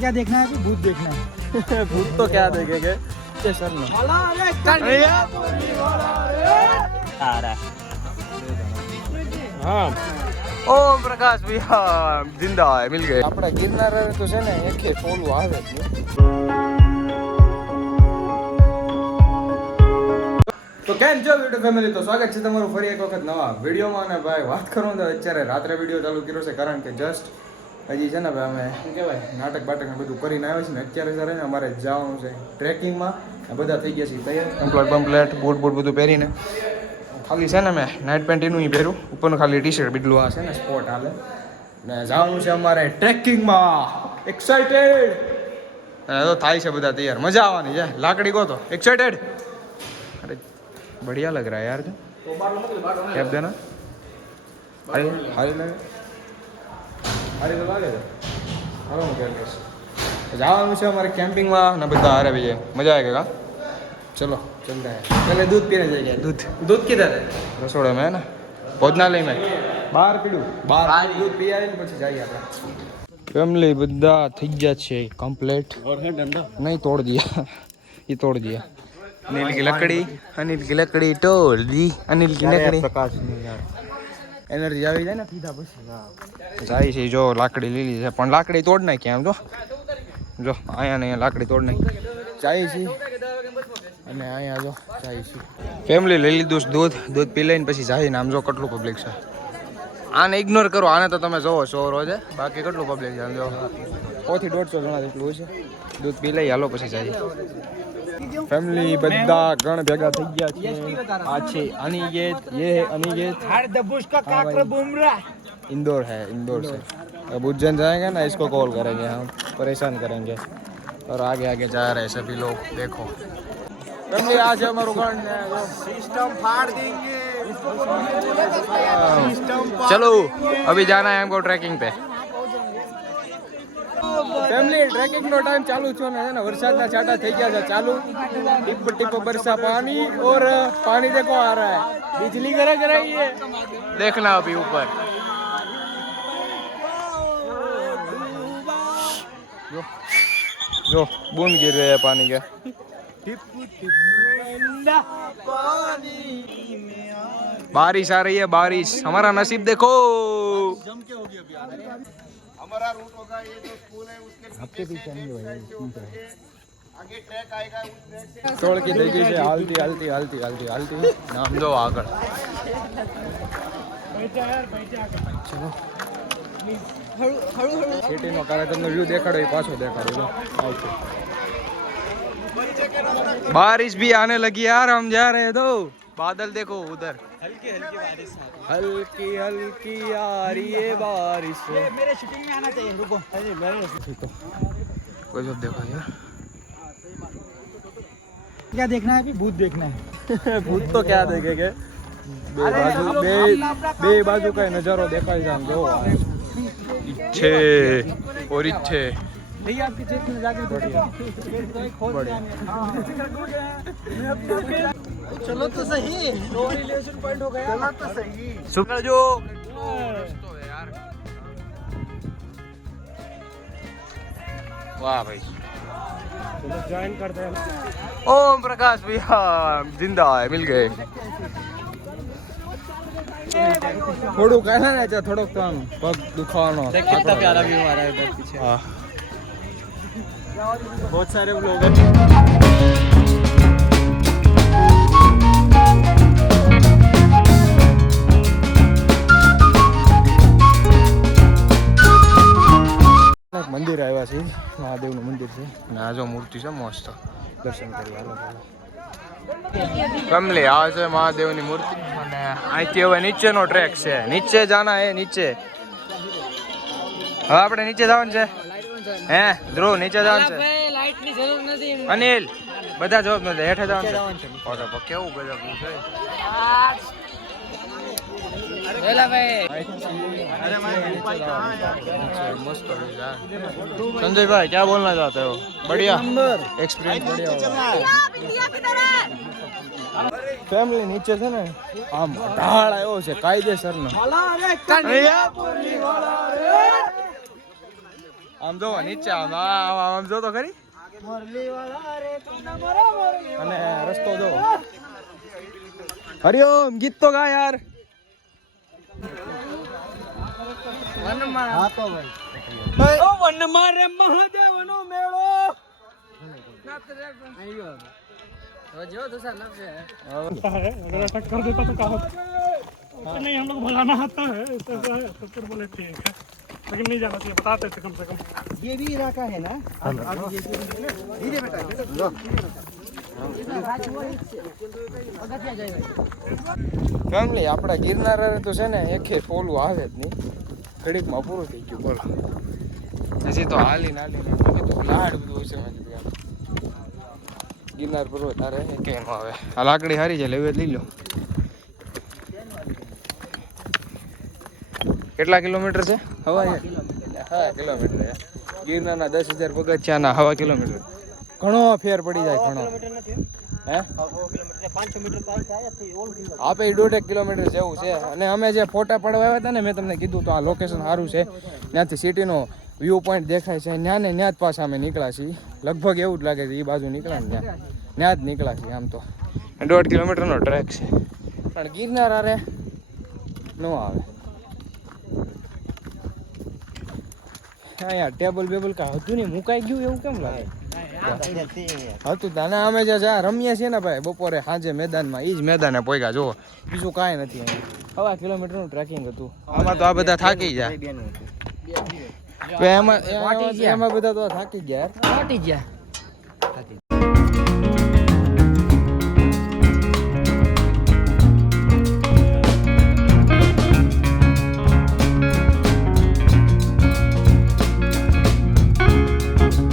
क्या देखना है? भूत देखना है। भूत तो क्या देखेंगे सर ने। हाँ ओम प्रकाश भैया जिंदा है मिल गए अपना गिरनार तो છે ને એકે ફોલું આવે જ તો કેમ છો વિડિયો ફેમિલી તો સ્વાગત છે તમારું ફરી એક વખત નવા વિડિયોમાં અને ભાઈ વાત કરું તો અત્યારે રાત્રે વિડિયો ચાલુ કર્યો છે કારણ કે જસ્ટ હજી છે ને ભાઈ અમે શું કહેવાય નાટક બાટક ને બધું કરીને આવ્યા છે ને અત્યારે સર ને અમારે જવાનું છે ટ્રેકિંગમાં બધા થઈ ગયા છે તૈયાર કમ્પ્લીટ બમ્પ્લેટ બૂટ બધું પહેરીને ખાલી છે ને મેં નાઇટ પેન્ટ એનું પહેર્યું ઉપરનું ખાલી ટી શર્ટ બીટલું આ છે ને સ્પોર્ટ હાલે ને જવાનું છે અમારે ટ્રેકિંગમાં એક્સાઇટેડ તો થાય છે બધા તૈયાર મજા આવવાની છે લાકડી કહો તો એક્સાઇટેડ અરે बढ़िया लग रहा है यार कैब देना हारी लगे हारी तो लागे हारो क्या જવાનું છે અમારે કેમ્પિંગમાં ને બધા હારે ભાઈ મજા આવેગા चलो चलते हैं पहले दूध पीने जाएंगे दूध किधर है रसोड़े में है ना भोजनालय में बाहर पीड़ू बाहर दूध पी आए પછી જઈએ આપણે ફેમિલી બધા થઈ ગયા છે કમ્પ્લીટ नहीं तोड़ दिया ये तोड़ दिया अनिल की लकड़ी तोड़ दी अनिल की लकड़ी प्रकाश एनर्जी આવી જાય ને પીધા પછી જાય છે જો લાકડી લીલી છે પણ લાકડી તોડ નાખી આમ જો અહીંયા ને લાકડી તોડ નાખી જાય છે અને અહીંયા જો જાય છે ફેમિલી લઈ લીધું દૂધ પી લઈને પછી જાય ને આમ જો કેટલું પબ્લિક છે આને ઇગ્નોર કરો આને તો તમે જોવો 100 રોજ બાકી કેટલું પબ્લિક છે આમ જો 100 થી 150 જણા જેટલું છે દૂધ પી લઈ હાલો પછી જાય फैमिली बद्दा गण भेगा થઈ ગયા છે આ છે અનિકેત ये है अनिकेत हर दबुश का काकर बुमरा इंदौर से अब उज्जैन जाएंगे ना इसको कॉल करेंगे हम परेशान करेंगे और आगे आगे जा रहे हैं सभी लोग देखो फैमिली आज हमारा गण सिस्टम फाड़ देंगे चलो अभी जाना है हमको ट्रैकिंग पे फैमिली ट्रैकिंग नो टाइम चालू छो ने वरसादना छाटा થઈ ગયા છે ચાલુ टिप टिप बरसा पानी और पानी देखो आ रहा है बिजली गरज रही है देखना अभी ऊपर जो बूंद गिर रहे हैं पानी के टिप टिप पानी में बारिश आ रही है बारिश हमारा नसीब देखो जम के होगी अभी हमारा रूट होगा ये जो स्कूल है उसके हफ्ते पीछे नहीं होगा आगे ट्रैक आएगा उस ट्रैक से छोड़ के देखिए से हालती नाम दो आगे बैठा यार चलो सिटी નો કાર્યક્રમ નો વ્યૂ દેખાડો એ પાછો દેખાડો बारिश भी आने लगी यार हम जा रहे हैं तो बादल देखो उधर हल्की आ रही है बारिश मेरे शूटिंग में आना चाहिए रुको अरे मेरे ठीक हो कोई सब देखो यार क्या देखना है? भूत देखना है। भूत तो क्या देखेंगे बे बाजू का नजारो देखाई जाम जो इच्छे और इच्छे नहीं आपकी जेब में जाके चलो तो सही नो रिलेशन पॉइंट हो गया चलो तो सही शुक्र जो यार वाह भाई चलो ज्वाइन करते हैं ओम प्रकाश भैया जिंदा है मिल गए થોડું કહે ને થોડોક તો આમ પગ દુખાવાનો कितना प्यारा व्यू आ रहा है इधर पीछे हां बहुत सारे लोग મંદિર આવ્યા છે મહાદેવનું મંદિર છે અને આ જો મૂર્તિ છે મસ્ત દર્શન કરી હાલો કમલે આ છે મહાદેવની મૂર્તિ અને અહીંથી હવે નીચેનો ટ્રેક છે નીચે જાના હે નીચે હવે આપણે નીચે જવાનું છે હે ધ્રુવ નીચે જવાનું છે लाइट ની જરૂર નથી અનિલ બધા જવાબ ન દે હેઠે જવાનું છે ઓરે કેવું ગજબ છે વેલા ભાઈ मस्त संजय भाई क्या बोलना चाहते हो बढ़िया एक्सपीरियंस बढ़िया फैमिली नीचे છે ને આમ ઢાળ આવ્યો છે કાયદેસર નો આમ જો નીચે આમ જો તો ખરી અને રસ્તો જો હરિઓમ ગીત તો ગા યાર વન મારે મહાદેવનો મેળો જો दूसरा लफ्ज है अगर ऐसा कर देता तो क्या होता नहीं हम लोग भगाना आता है तो फिर बोले ठीक है लेकिन नहीं जाना चाहिए बताते थे कम से कम ये भी इलाका है ना धीरे बेटा ફેમિલી આપણા ગિરનાર તો છે ને એકે ફોલું આવે જ નહીં ઘડીકમાં પૂરું થઈ ગયું બોલો હજી તો હાલીને લાડ બધું છે ગિરનાર પર્વત તારે એકે નો આવે આ લાકડી હારી જાય લેવે લઈ લો કેટલા કિલોમીટર છે હવા કિલોમીટર ગિરનારના 10,000 પગથિયાના 1.5 કિલોમીટર ઘણો ફેર પડી જાય ઘણો હે 500 मीटर આપે 1.5 કિલોમીટર જેવું છે અને અમે જે ફોટા પડવા આવ્યા હતા ને મેં તમને કીધું તો આ લોકેશન સારું છે ત્યાંથી સિટીનો વ્યૂ પોઈન્ટ દેખાય છે ત્યાં ને ત્યાં જ પાછા અમે નીકળ્યા છીએ લગભગ એવું જ લાગે છે એ બાજુ નીકળ્યા ને ત્યાં જ નીકળ્યા છીએ આમ તો 1.5 કિલોમીટરનો ટ્રેક છે પણ ગિરનાર આરે ન આવે અહીંયા ટેબલ બેબલ કાંઈ હતું નહીં મુકાઈ ગયું એવું કેમ લાગે હતું તને અમે જે રમીએ છીએ ને ભાઈ બપોરે સાંજે મેદાનમાં એ જ મેદાને પોગ્યા જો બીજું કાંઈ નથી અહીંયા 1.5 કિલોમીટરનું ટ્રેકિંગ હતું આમાં તો આ બધા થાકી જાય એમાં બધા તો થાકી ગયા फाटी गया